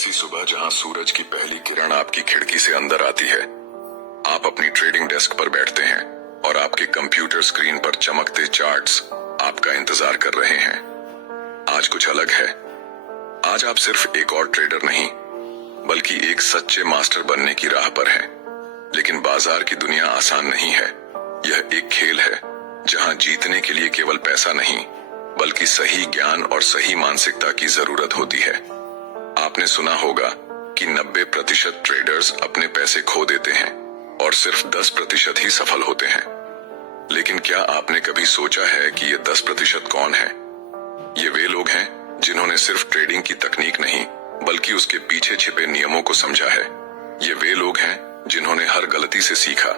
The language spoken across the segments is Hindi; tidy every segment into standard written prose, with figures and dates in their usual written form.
ऐसी सुबह जहां सूरज की पहली किरण आपकी खिड़की से अंदर आती है। आप अपनी ट्रेडिंग डेस्क पर बैठते हैं और आपके कंप्यूटर स्क्रीन पर चमकते चार्ट्स आपका इंतजार कर रहे हैं। आज कुछ अलग है। आज आप सिर्फ एक और ट्रेडर नहीं, बल्कि एक सच्चे मास्टर बनने की राह पर हैं। लेकिन बाजार की दुनिया आसान नहीं है। यह एक खेल है जहां जीतने के लिए केवल पैसा नहीं, बल्कि सही ज्ञान और सही मानसिकता की जरूरत होती है। आपने सुना होगा कि 90% ट्रेडर्स अपने पैसे खो देते हैं और सिर्फ 10% ही सफल होते हैं। लेकिन क्या आपने कभी सोचा है कि ये 10% कौन है? ये वे लोग हैं जिन्होंने सिर्फ ट्रेडिंग की तकनीक नहीं, बल्कि उसके पीछे छिपे नियमों को समझा है। ये वे लोग हैं जिन्होंने हर गलती से सीखा,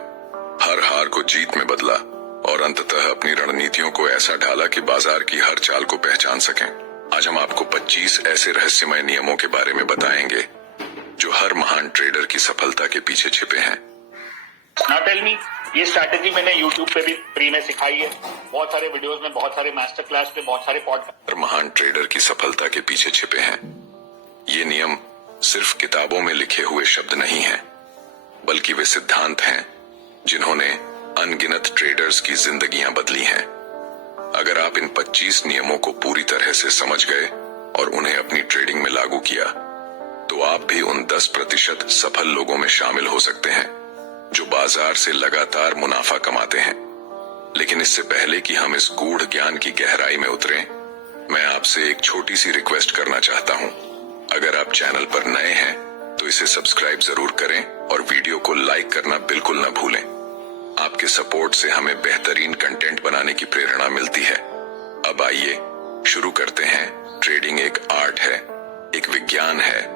हर हार को जीत में बदला और अंततः अपनी रणनीतियों को ऐसा ढाला कि बाजार की हर चाल को पहचान सकें। आज हम आपको 25 ऐसे रहस्यमय नियमों के बारे में बताएंगे जो हर महान ट्रेडर की सफलता के पीछे छिपे हैं। Now tell me, ये स्ट्रैटेजी मैंने YouTube पे भी फ्री में सिखाई है, बहुत सारे वीडियोस में, बहुत सारे मास्टर क्लास पे, बहुत सारे पॉडकास्ट। महान ट्रेडर की सफलता के पीछे छिपे हैं। ये नियम सिर्फ किताबों में लिखे हुए शब्द नहीं हैं, बल्कि वे सिद्धांत हैं जिन्होंने अनगिनत ट्रेडर्स की जिंदगियां बदली हैं। अगर आप इन 25 नियमों को पूरी तरह से समझ गए और उन्हें अपनी ट्रेडिंग में लागू किया, तो आप भी उन 10% सफल लोगों में शामिल हो सकते हैं जो बाजार से लगातार मुनाफा कमाते हैं। लेकिन इससे पहले कि हम इस गूढ़ ज्ञान की गहराई में उतरें, मैं आपसे एक छोटी सी रिक्वेस्ट करना चाहता हूं। अगर आप चैनल पर नए हैं तो इसे सब्सक्राइब जरूर करें और वीडियो को लाइक करना बिल्कुल न भूलें। आपके सपोर्ट से हमें बेहतरीन कंटेंट बनाने की प्रेरणा मिलती है। अब आइए शुरू करते हैं। ट्रेडिंग एक आर्ट है, एक विज्ञान है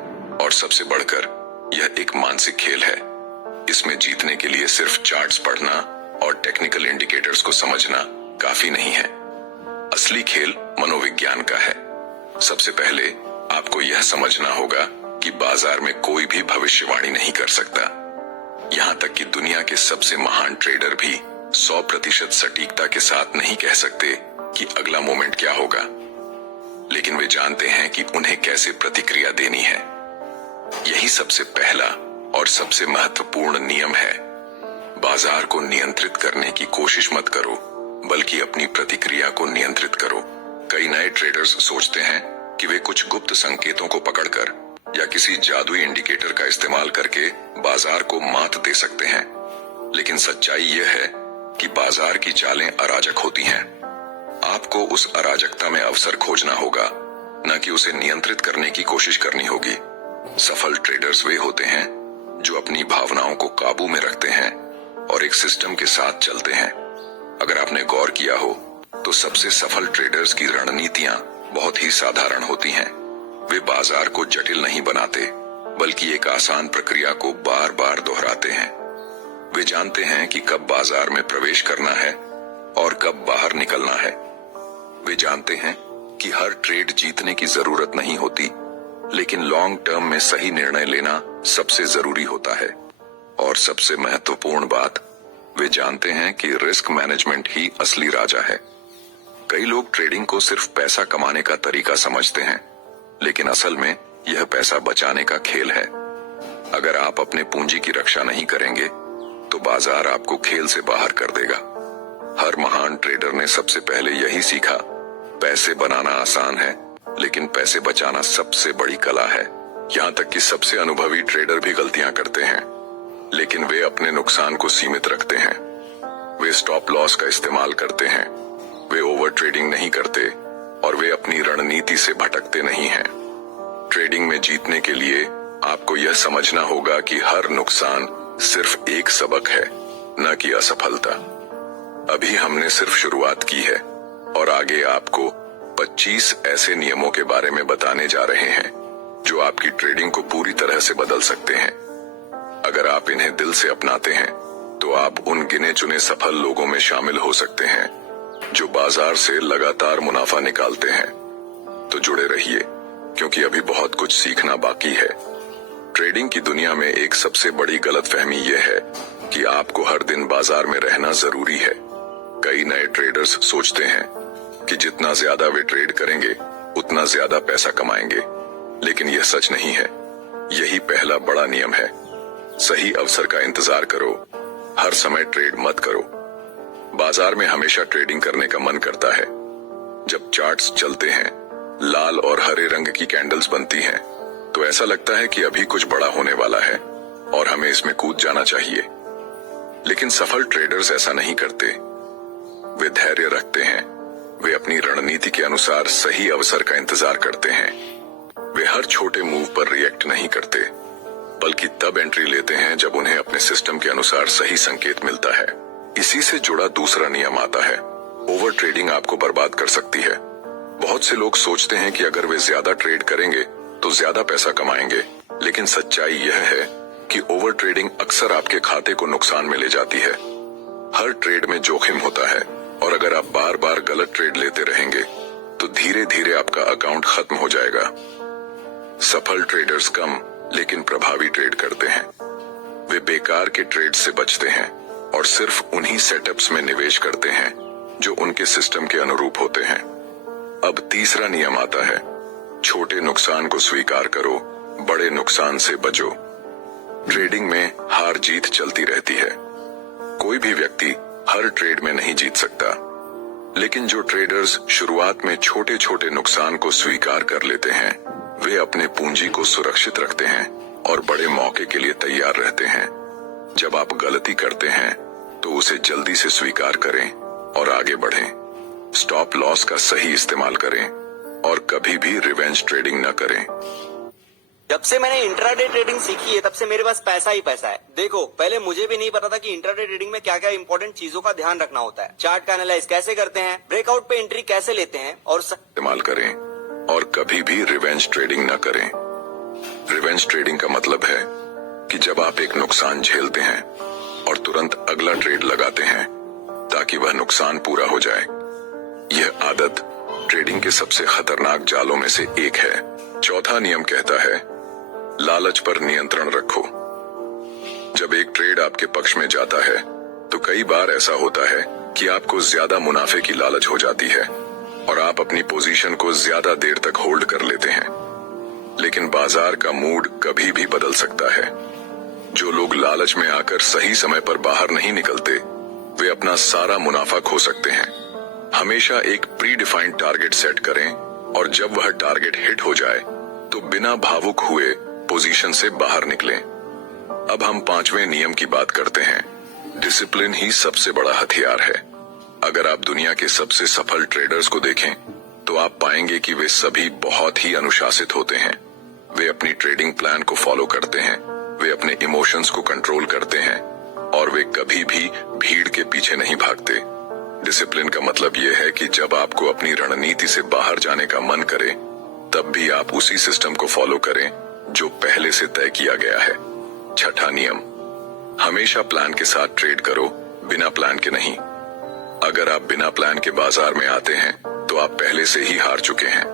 और सबसे बढ़कर यह एक मानसिक खेल है। इसमें जीतने के लिए सिर्फ चार्ट्स पढ़ना और टेक्निकल इंडिकेटर्स को समझना काफी नहीं है। असली खेल मनोविज्ञान का है। सबसे पहले आपको यह समझना होगा कि बाजार में कोई भी भविष्यवाणी नहीं कर सकता। यहाँ तक कि दुनिया के सबसे महान ट्रेडर भी 100% सटीकता के साथ नहीं कह सकते कि अगला मोमेंट क्या होगा। लेकिन वे जानते हैं कि उन्हें कैसे प्रतिक्रिया देनी है। यही सबसे पहला और सबसे महत्वपूर्ण नियम है। बाजार को नियंत्रित करने की कोशिश मत करो, बल्कि अपनी प्रतिक्रिया को नियंत्रित करो। कई नए ट्रेडर्स सोचते हैं कि वे कुछ गुप्त संकेतों को पकड़कर या किसी जादुई इंडिकेटर का इस्तेमाल करके बाजार को मात दे सकते हैं। लेकिन सच्चाई यह है कि बाजार की चालें अराजक होती हैं। आपको उस अराजकता में अवसर खोजना होगा, न कि उसे नियंत्रित करने की कोशिश करनी होगी। सफल ट्रेडर्स वे होते हैं जो अपनी भावनाओं को काबू में रखते हैं और एक सिस्टम के साथ चलते हैं। अगर आपने गौर किया हो तो सबसे सफल ट्रेडर्स की रणनीतियां बहुत ही साधारण होती हैं। वे बाजार को जटिल नहीं बनाते, बल्कि एक आसान प्रक्रिया को बार बार दोहराते हैं। वे जानते हैं कि कब बाजार में प्रवेश करना है और कब बाहर निकलना है। वे जानते हैं कि हर ट्रेड जीतने की जरूरत नहीं होती, लेकिन लॉन्ग टर्म में सही निर्णय लेना सबसे जरूरी होता है। और सबसे महत्वपूर्ण बात, वे जानते हैं कि रिस्क मैनेजमेंट ही असली राजा है। कई लोग ट्रेडिंग को सिर्फ पैसा कमाने का तरीका समझते हैं, लेकिन असल में यह पैसा बचाने का खेल है। अगर आप अपने पूंजी की रक्षा नहीं करेंगे तो बाजार आपको खेल से बाहर कर देगा। हर महान ट्रेडर ने सबसे पहले यही सीखा। पैसे बनाना आसान है, लेकिन पैसे बचाना सबसे बड़ी कला है। यहाँ तक कि सबसे अनुभवी ट्रेडर भी गलतियां करते हैं, लेकिन वे अपने नुकसान को सीमित रखते हैं। वे स्टॉप लॉस का इस्तेमाल करते हैं, वे ओवर ट्रेडिंग नहीं करते और वे अपनी रणनीति से भटकते नहीं हैं। ट्रेडिंग में जीतने के लिए आपको यह समझना होगा कि हर नुकसान सिर्फ एक सबक है, न कि असफलता। अभी हमने सिर्फ शुरुआत की है और आगे आपको 25 ऐसे नियमों के बारे में बताने जा रहे हैं जो आपकी ट्रेडिंग को पूरी तरह से बदल सकते हैं। अगर आप इन्हें दिल से अपनाते हैं तो आप उन गिने चुने सफल लोगों में शामिल हो सकते हैं जो बाजार से लगातार मुनाफा निकालते हैं। तो जुड़े रहिए, क्योंकि अभी बहुत कुछ सीखना बाकी है। ट्रेडिंग की दुनिया में एक सबसे बड़ी गलतफहमी यह है कि आपको हर दिन बाजार में रहना जरूरी है। कई नए ट्रेडर्स सोचते हैं कि जितना ज्यादा वे ट्रेड करेंगे उतना ज्यादा पैसा कमाएंगे, लेकिन यह सच नहीं है। यही पहला बड़ा नियम है। सही अवसर का इंतजार करो, हर समय ट्रेड मत करो। बाजार में हमेशा ट्रेडिंग करने का मन करता है। जब चार्ट्स चलते हैं, लाल और हरे रंग की कैंडल्स बनती हैं, तो ऐसा लगता है कि अभी कुछ बड़ा होने वाला है और हमें इसमें कूद जाना चाहिए। लेकिन सफल ट्रेडर्स ऐसा नहीं करते। वे धैर्य रखते हैं। वे अपनी रणनीति के अनुसार सही अवसर का इंतजार करते हैं। वे हर छोटे मूव पर रिएक्ट नहीं करते, बल्कि तब एंट्री लेते हैं जब उन्हें अपने सिस्टम के अनुसार सही संकेत मिलता है। इसी से जुड़ा दूसरा नियम आता है, ओवर ट्रेडिंग आपको बर्बाद कर सकती है। बहुत से लोग सोचते हैं कि अगर वे ज्यादा ट्रेड करेंगे तो ज्यादा पैसा कमाएंगे, लेकिन सच्चाई यह है कि ओवर ट्रेडिंग अक्सर आपके खाते को नुकसान में ले जाती है। हर ट्रेड में जोखिम होता है, और अगर आप बार बार गलत ट्रेड लेते रहेंगे तो धीरे धीरे आपका अकाउंट खत्म हो जाएगा। सफल ट्रेडर्स कम लेकिन प्रभावी ट्रेड करते हैं। वे बेकार के ट्रेड से बचते हैं और सिर्फ उन्हीं सेटअप्स में निवेश करते हैं जो उनके सिस्टम के अनुरूप होते हैं। अब तीसरा नियम आता है, छोटे नुकसान को स्वीकार करो, बड़े नुकसान से बचो। ट्रेडिंग में हार जीत चलती रहती है। कोई भी व्यक्ति हर ट्रेड में नहीं जीत सकता, लेकिन जो ट्रेडर्स शुरुआत में छोटे छोटे नुकसान को स्वीकार कर लेते हैं, वे अपने पूंजी को सुरक्षित रखते हैं और बड़े मौके के लिए तैयार रहते हैं। जब आप गलती करते हैं तो उसे जल्दी से स्वीकार करें और आगे बढ़ें। स्टॉप लॉस का सही इस्तेमाल करें और कभी भी रिवेंज ट्रेडिंग न करें। जब से मैंने इंट्राडे ट्रेडिंग सीखी है, तब से मेरे पास पैसा ही पैसा है। देखो, पहले मुझे भी नहीं पता था कि इंट्राडे ट्रेडिंग में क्या क्या इंपॉर्टेंट चीजों का ध्यान रखना होता है। चार्ट का एनालाइज कैसे करते हैं, ब्रेकआउट पे एंट्री कैसे लेते हैं, और इस्तेमाल करें और कभी भी रिवेंज ट्रेडिंग न करें। रिवेंज ट्रेडिंग का मतलब है कि जब आप एक नुकसान झेलते हैं और तुरंत अगला ट्रेड लगाते हैं ताकि वह नुकसान पूरा हो जाए। यह आदत ट्रेडिंग के सबसे खतरनाक जालों में से एक है। चौथा नियम कहता है, लालच पर नियंत्रण रखो। जब एक ट्रेड आपके पक्ष में जाता है तो कई बार ऐसा होता है कि आपको ज्यादा मुनाफे की लालच हो जाती है और आप अपनी पोजीशन को ज्यादा देर तक होल्ड कर लेते हैं। लेकिन बाजार का मूड कभी भी बदल सकता है। जो लोग लालच में आकर सही समय पर बाहर नहीं निकलते, वे अपना सारा मुनाफा खो सकते हैं। हमेशा एक प्री डिफाइंड टारगेट सेट करें और जब वह टारगेट हिट हो जाए तो बिना भावुक हुए पोजीशन से बाहर निकलें। अब हम पांचवें नियम की बात करते हैं। डिसिप्लिन ही सबसे बड़ा हथियार है। अगर आप दुनिया के सबसे सफल ट्रेडर्स को देखें तो आप पाएंगे कि वे सभी बहुत ही अनुशासित होते हैं। वे अपनी ट्रेडिंग प्लान को फॉलो करते हैं, वे अपने इमोशंस को कंट्रोल करते हैं और वे कभी भी भीड़ के पीछे नहीं भागते। डिसिप्लिन का मतलब यह है कि जब आपको अपनी रणनीति से बाहर जाने का मन करे, तब भी आप उसी सिस्टम को फॉलो करें जो पहले से तय किया गया है। छठा नियम, हमेशा प्लान के साथ ट्रेड करो, बिना प्लान के नहीं। अगर आप बिना प्लान के बाजार में आते हैं तो आप पहले से ही हार चुके हैं।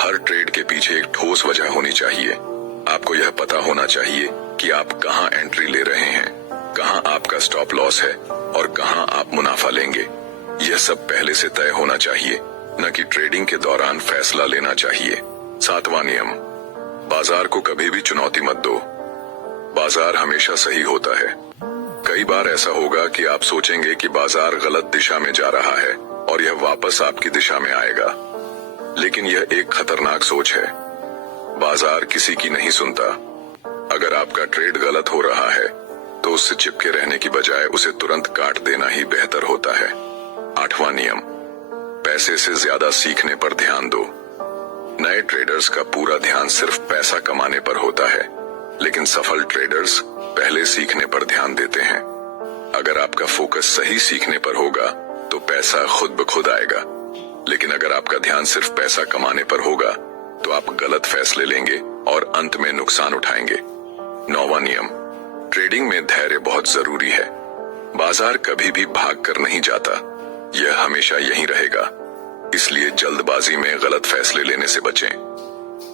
हर ट्रेड के पीछे एक ठोस वजह होनी चाहिए। आपको यह पता होना चाहिए कि आप कहां एंट्री ले रहे हैं, कहां आपका स्टॉप लॉस है और कहां आप मुनाफा लेंगे। यह सब पहले से तय होना चाहिए, न कि ट्रेडिंग के दौरान फैसला लेना चाहिए। सातवां नियम, बाजार को कभी भी चुनौती मत दो। बाजार हमेशा सही होता है। कई बार ऐसा होगा कि आप सोचेंगे कि बाजार गलत दिशा में जा रहा है और यह वापस आपकी दिशा में आएगा, लेकिन यह एक खतरनाक सोच है। बाजार किसी की नहीं सुनता। अगर आपका ट्रेड गलत हो रहा है तो उससे चिपके रहने की बजाय उसे तुरंत काट देना ही बेहतर होता है। आठवां नियम, पैसे से ज्यादा सीखने पर ध्यान दो। नए ट्रेडर्स का पूरा ध्यान सिर्फ पैसा कमाने पर होता है, लेकिन सफल ट्रेडर्स पहले सीखने पर ध्यान देते हैं। अगर आपका फोकस सही सीखने पर होगा तो पैसा खुद ब खुद आएगा, लेकिन अगर आपका ध्यान सिर्फ पैसा कमाने पर होगा तो आप गलत फैसले लेंगे और अंत में नुकसान उठाएंगे। नौवां नियम, ट्रेडिंग में धैर्य बहुत जरूरी है। बाजार कभी भी भाग कर नहीं जाता, यह हमेशा यहीं रहेगा। इसलिए जल्दबाजी में गलत फैसले लेने से बचें।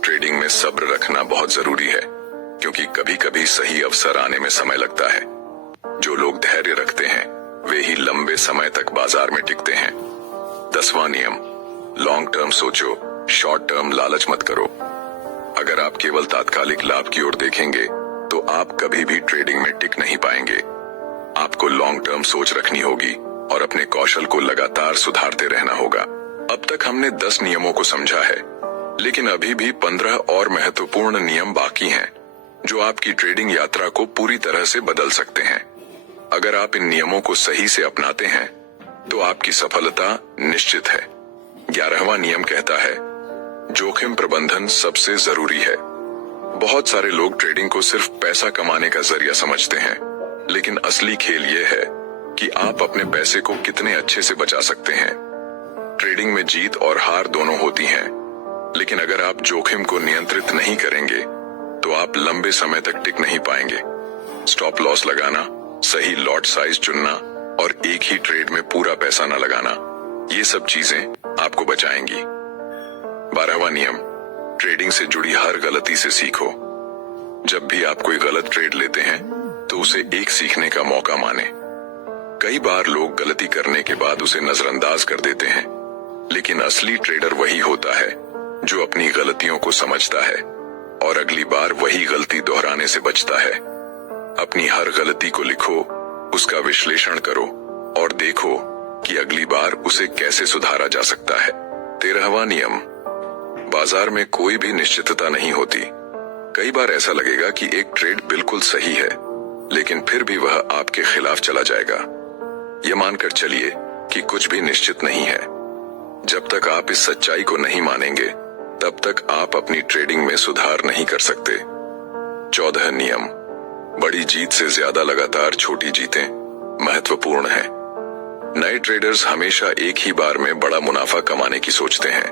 ट्रेडिंग में सब्र रखना बहुत जरूरी है, क्योंकि कभी कभी सही अवसर आने में समय लगता है। जो लोग धैर्य रखते हैं वे ही लंबे समय तक बाजार में टिकते हैं। 10वां नियम, लॉन्ग टर्म सोचो, शॉर्ट टर्म लालच मत करो। अगर आप केवल तात्कालिक लाभ की ओर देखेंगे तो आप कभी भी ट्रेडिंग में टिक नहीं पाएंगे। आपको लॉन्ग टर्म सोच रखनी होगी और अपने कौशल को लगातार सुधारते रहना होगा। अब तक हमने 10 नियमों को समझा है, लेकिन अभी भी 15 और महत्वपूर्ण नियम बाकी हैं, जो आपकी ट्रेडिंग यात्रा को पूरी तरह से बदल सकते हैं। अगर आप इन नियमों को सही से अपनाते हैं तो आपकी सफलता निश्चित है। 11वां नियम कहता है, जोखिम प्रबंधन सबसे जरूरी है। बहुत सारे लोग ट्रेडिंग को सिर्फ पैसा कमाने का जरिया समझते हैं, लेकिन असली खेल ये है कि आप अपने पैसे को कितने अच्छे से बचा सकते हैं। ट्रेडिंग में जीत और हार दोनों होती हैं, लेकिन अगर आप जोखिम को नियंत्रित नहीं करेंगे तो आप लंबे समय तक टिक नहीं पाएंगे। स्टॉप लॉस लगाना, सही लॉट साइज चुनना और एक ही ट्रेड में पूरा पैसा न लगाना, ये सब चीजें आपको बचाएंगी। 12वां नियम, ट्रेडिंग से जुड़ी हर गलती से सीखो। जब भी आप कोई गलत ट्रेड लेते हैं तो उसे एक सीखने का मौका माने। कई बार लोग गलती करने के बाद उसे नजरअंदाज कर देते हैं, लेकिन असली ट्रेडर वही होता है जो अपनी गलतियों को समझता है और अगली बार वही गलती दोहराने से बचता है। अपनी हर गलती को लिखो, उसका विश्लेषण करो और देखो कि अगली बार उसे कैसे सुधारा जा सकता है। 13वां नियम, बाजार में कोई भी निश्चितता नहीं होती। कई बार ऐसा लगेगा कि एक ट्रेड बिल्कुल सही है, लेकिन फिर भी वह आपके खिलाफ चला जाएगा। यह मानकर चलिए कि कुछ भी निश्चित नहीं है। जब तक आप इस सच्चाई को नहीं मानेंगे, तब तक आप अपनी ट्रेडिंग में सुधार नहीं कर सकते। 14 नियम, बड़ी जीत से ज्यादा लगातार छोटी जीतें महत्वपूर्ण है। नए ट्रेडर्स हमेशा एक ही बार में बड़ा मुनाफा कमाने की सोचते हैं।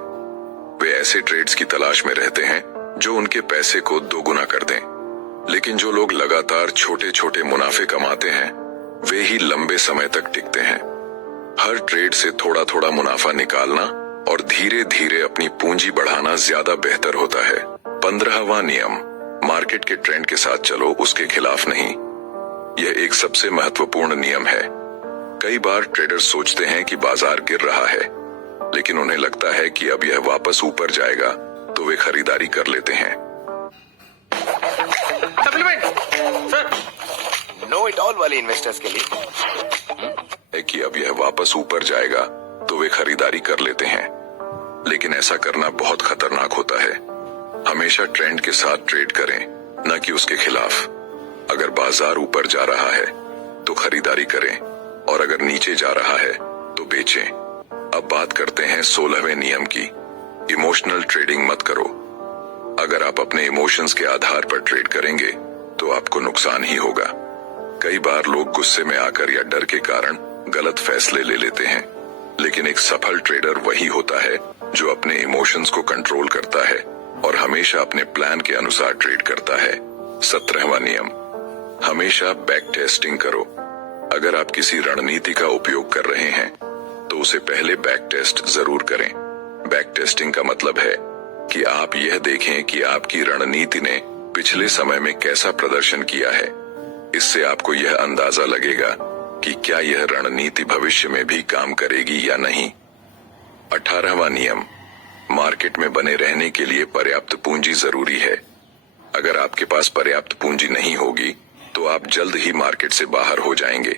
वे ऐसे ट्रेड्स की तलाश में रहते हैं जो उनके पैसे को दोगुना कर दें। लेकिन जो लोग लगातार छोटे छोटे मुनाफे कमाते हैं, वे ही लंबे समय तक टिकते हैं। हर ट्रेड से थोड़ा थोड़ा मुनाफा निकालना और धीरे धीरे अपनी पूंजी बढ़ाना ज्यादा बेहतर होता है। 15वां नियम, मार्केट के ट्रेंड के साथ चलो, उसके खिलाफ नहीं। यह एक सबसे महत्वपूर्ण नियम है। कई बार ट्रेडर्स सोचते हैं कि बाजार गिर रहा है, लेकिन उन्हें लगता है कि अब यह वापस ऊपर जाएगा, तो वे खरीदारी कर लेते हैं। नो इट ऑल वाले इन्वेस्टर्स के लिए कि अब यह वापस ऊपर जाएगा तो वे खरीदारी कर लेते हैं, लेकिन ऐसा करना बहुत खतरनाक होता है। हमेशा ट्रेंड के साथ ट्रेड करें, न कि उसके खिलाफ। अगर बाजार ऊपर जा रहा है तो खरीदारी करें और अगर नीचे जा रहा है तो बेचें। अब बात करते हैं 16वें नियम की, इमोशनल ट्रेडिंग मत करो। अगर आप अपने इमोशंस के आधार पर ट्रेड करेंगे तो आपको नुकसान ही होगा। कई बार लोग गुस्से में आकर या डर के कारण गलत फैसले ले लेते हैं, लेकिन एक सफल ट्रेडर वही होता है जो अपने इमोशंस को कंट्रोल करता है और हमेशा अपने प्लान के अनुसार ट्रेड करता है। 17वां नियम, हमेशा बैक टेस्टिंग करो। अगर आप किसी रणनीति का उपयोग कर रहे हैं तो उसे पहले बैक टेस्ट जरूर करें। बैक टेस्टिंग का मतलब है कि आप यह देखें कि आपकी रणनीति ने पिछले समय में कैसा प्रदर्शन किया है। इससे आपको यह अंदाजा लगेगा कि क्या यह रणनीति भविष्य में भी काम करेगी या नहीं। 18वां नियम, मार्केट में बने रहने के लिए पर्याप्त पूंजी जरूरी है। अगर आपके पास पर्याप्त पूंजी नहीं होगी तो आप जल्द ही मार्केट से बाहर हो जाएंगे।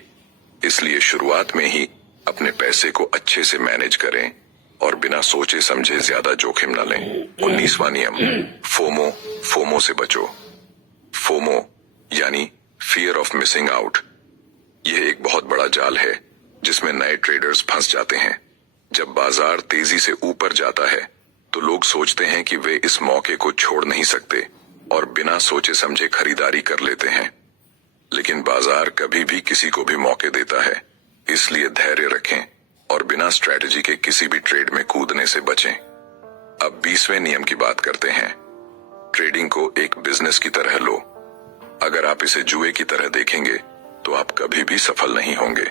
इसलिए शुरुआत में ही अपने पैसे को अच्छे से मैनेज करें और बिना सोचे समझे ज्यादा जोखिम न लें। 19वां नियम, फोमो से बचो। फोमो यानी फियर ऑफ मिसिंग आउट। यह एक बहुत बड़ा जाल है जिसमें नए ट्रेडर्स फंस जाते हैं। जब बाजार तेजी से ऊपर जाता है तो लोग सोचते हैं कि वे इस मौके को छोड़ नहीं सकते और बिना सोचे समझे खरीदारी कर लेते हैं। लेकिन बाजार कभी भी किसी को भी मौके देता है, इसलिए धैर्य रखें और बिना स्ट्रेटजी के किसी भी ट्रेड में कूदने से बचें। अब 20वें नियम की बात करते हैं। ट्रेडिंग को एक बिजनेस की तरह लो। अगर आप इसे जुए की तरह देखेंगे तो आप कभी भी सफल नहीं होंगे।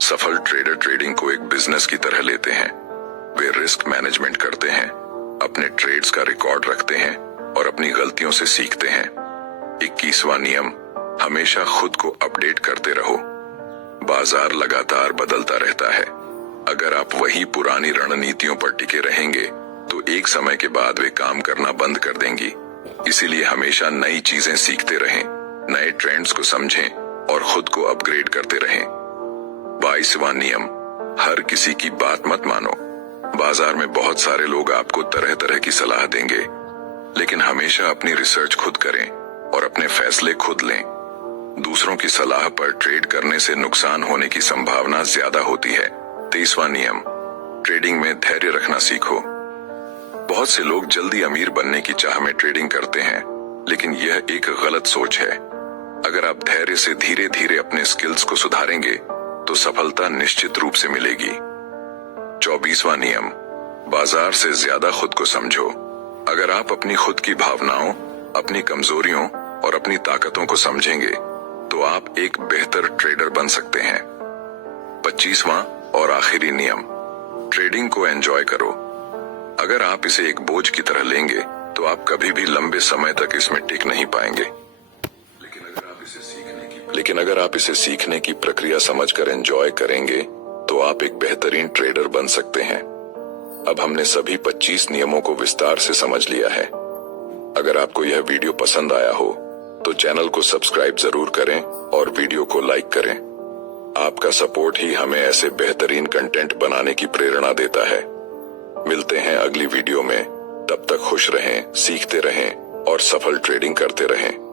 सफल ट्रेडर ट्रेडिंग को एक बिजनेस की तरह लेते हैं। वे रिस्क मैनेजमेंट करते हैं, अपने ट्रेड्स का रिकॉर्ड रखते हैं और अपनी गलतियों से सीखते हैं। 21वां नियम, हमेशा खुद को अपडेट करते रहो। बाजार लगातार बदलता रहता है। अगर आप वही पुरानी रणनीतियों पर टिके रहेंगे तो एक समय के बाद वे काम करना बंद कर देंगी इसीलिए हमेशा नई चीजें सीखते रहें, नए ट्रेंड्स को समझें और खुद को अपग्रेड करते रहें। 22वां नियम, हर किसी की बात मत मानो। बाजार में बहुत सारे लोग आपको तरह तरह की सलाह देंगे, लेकिन हमेशा अपनी रिसर्च खुद करें और अपने फैसले खुद लें। दूसरों की सलाह पर ट्रेड करने से नुकसान होने की संभावना ज्यादा होती है। 23वां नियम, ट्रेडिंग में धैर्य रखना सीखो। बहुत से लोग जल्दी अमीर बनने की चाह में ट्रेडिंग करते हैं, लेकिन यह एक गलत सोच है। अगर आप धैर्य से धीरे धीरे अपने स्किल्स को सुधारेंगे तो सफलता निश्चित रूप से मिलेगी। 24वां नियम, बाजार से ज्यादा खुद को समझो। अगर आप अपनी खुद की भावनाओं, अपनी कमजोरियों और अपनी ताकतों को समझेंगे तो आप एक बेहतर ट्रेडर बन सकते हैं। 25वां और आखिरी नियम, ट्रेडिंग को एंजॉय करो। अगर आप इसे एक बोझ की तरह लेंगे तो आप कभी भी लंबे समय तक इसमें टिक नहीं पाएंगे। लेकिन अगर आप इसे सीखने की प्रक्रिया समझकर एंजॉय करेंगे तो आप एक बेहतरीन ट्रेडर बन सकते हैं। अब हमने सभी 25 नियमों को विस्तार से समझ लिया है। अगर आपको यह वीडियो पसंद आया हो तो चैनल को सब्सक्राइब जरूर करें और वीडियो को लाइक करें। आपका सपोर्ट ही हमें ऐसे बेहतरीन कंटेंट बनाने की प्रेरणा देता है। मिलते हैं अगली वीडियो में, तब तक खुश रहें, सीखते रहें और सफल ट्रेडिंग करते रहें।